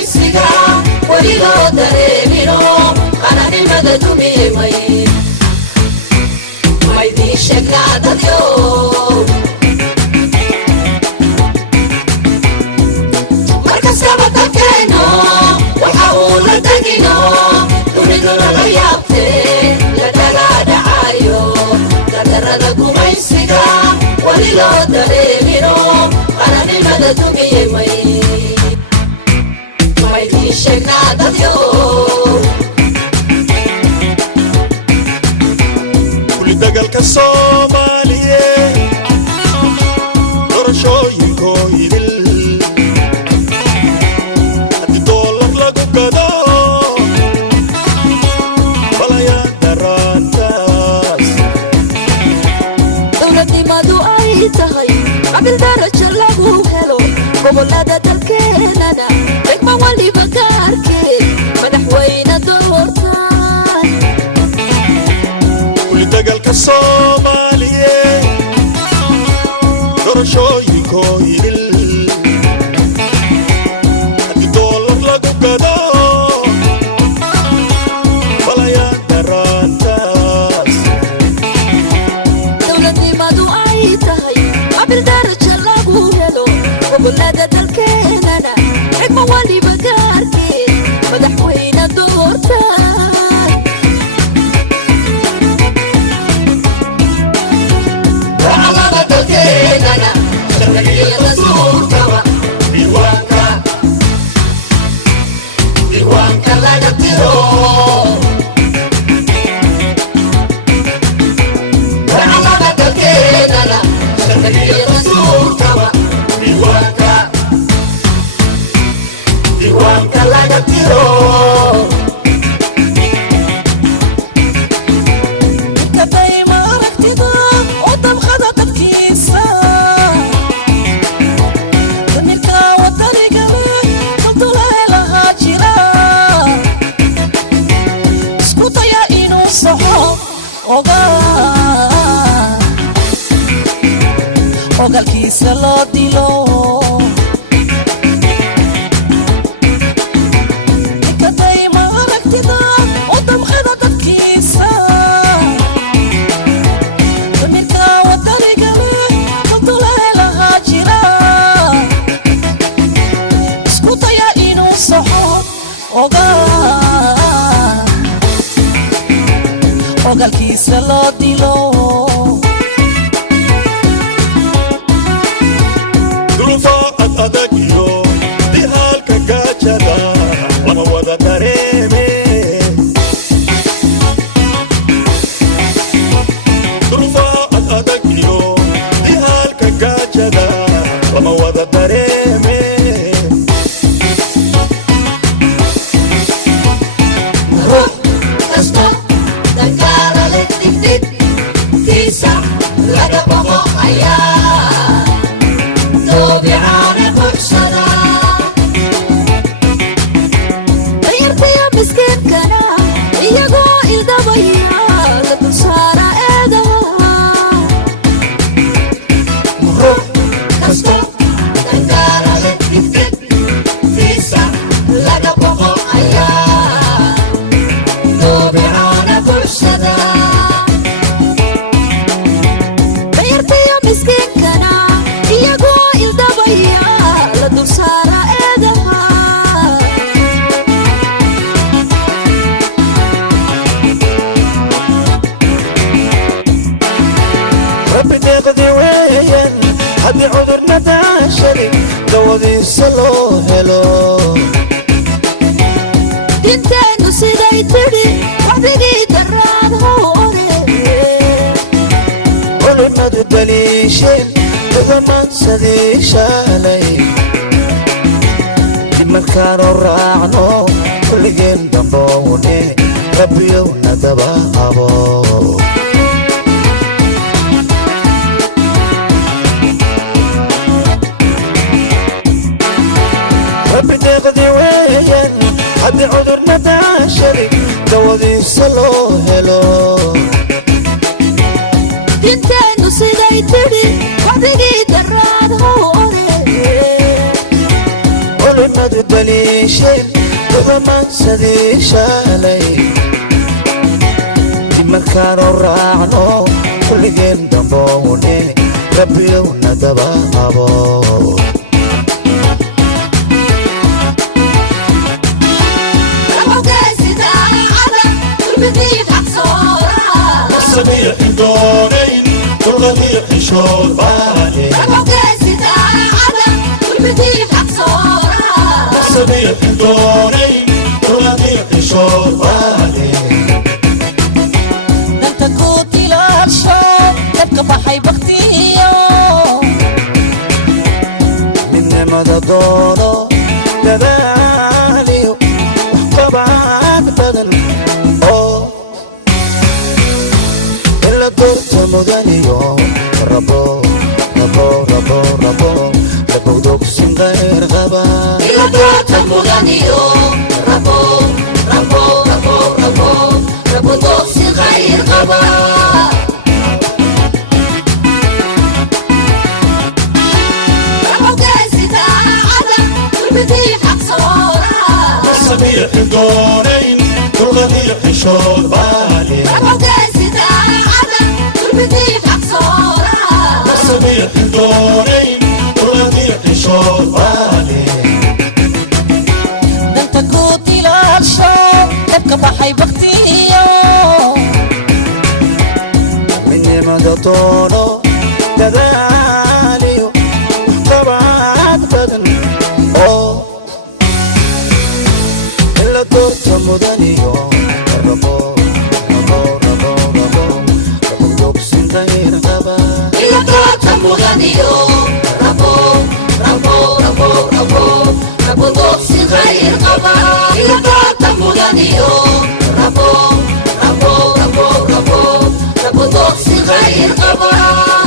gumaysiga weli loo dareemino qaranimada dumiyey maydii sheegnaa dadyo markastaba dalkeeno waxa uu la tegino dunidu laga yaabtee la dhagaadhacayo dardarada gumaysiga weli loo dareemino qaranimada dumiyey maydii sheegnaa dadyo dagalka Soomaaliye doorashooyinko idil haddii doolar lagu gado balaya daraantaas dowladnimadu ay tahay qabil darajo lagu helo gobolada dalkeenana degmo waliba gaarkeed madaxweyne doortaan dagalka Soomaaliye doorashooyinko idil haddii doolar lagu gado balaya daraantaas dowladnimadu ay tahay qabil darajo lagu helo gobolada dalkeenana degmo waliba gaarkeed madaxweyne doortaan diiwaanka laga tiro racalada dalkeenana sharciyada suurkaba diiwaanka laga tiro ogalkiisa loo dilo ninkaday ma aragtida u damqada dadkiisa damirka wadaniga leh dadulahelahaa jira isku daya inuu saxo ogalkiisa loo dilo adag iyo dihalka gaajada lama wada dareeme duruufaha adag iyo dihalka gaajada lama wada dareeme ruux kasta dankaara le digdig kiisa laga boqo ayaa doobicaane qursada dayartaya miskiinkana iyagoo ildabaya la dulsaara eedaha ruux kasta dankaara le digdig kiisa laga boqo ayaa doobicaane qursada dayartaya miskiinkana iyagoo ildabaya la dulsaara eedaha rabbi deeqdi weeyaan haddii cudurna daashadi dawadiisa loo helo dinteenu siday tidhi waxdigii daraad hore culimadu daliisheen dadamansadii shaalay dib markaanu raacno kulligeen dambowne rabbiyow nadaba abo rabbi deeqdi weeyaan haddii cudurna daashadi dawadiisa loo helo dinteenu siday tidhi waxdigii daraad hore culimadu daliisheen yeesheen godomaansadii shalay dib markaanu raacno kulligeen damboone rabbiyowna daba qabo صبيح دورين والغدير حشور بالي صبيح دورين والغدير حشور بالي انت كنت العرشة تبقى بحي بختيو من مدى دونه دلالي وطبعا بدن إلا دورت مدنيو ربو ربو ربو ربو ربو دوكسن غير غبا إلا دورت مدنيو ربو ربو ربو ربو ربو دوكسن غير غبا صبيح دورين والغدير حشور بالي صبيح دورين والغدير حشور بالي انت كنت العرشة تبقى بحي بختيو من مدى طونه دلالي وطبعا بدن إلا دورت مدنيو ربو ربو ربو ربو ربو دوكسن غير غبا إلا دورت مدنيو ربو ربو ربو ربو ربو دوكسن غير غبا إلا دورت مدنيو ربو ربو ربو ربو ربو دوكسن غير غبا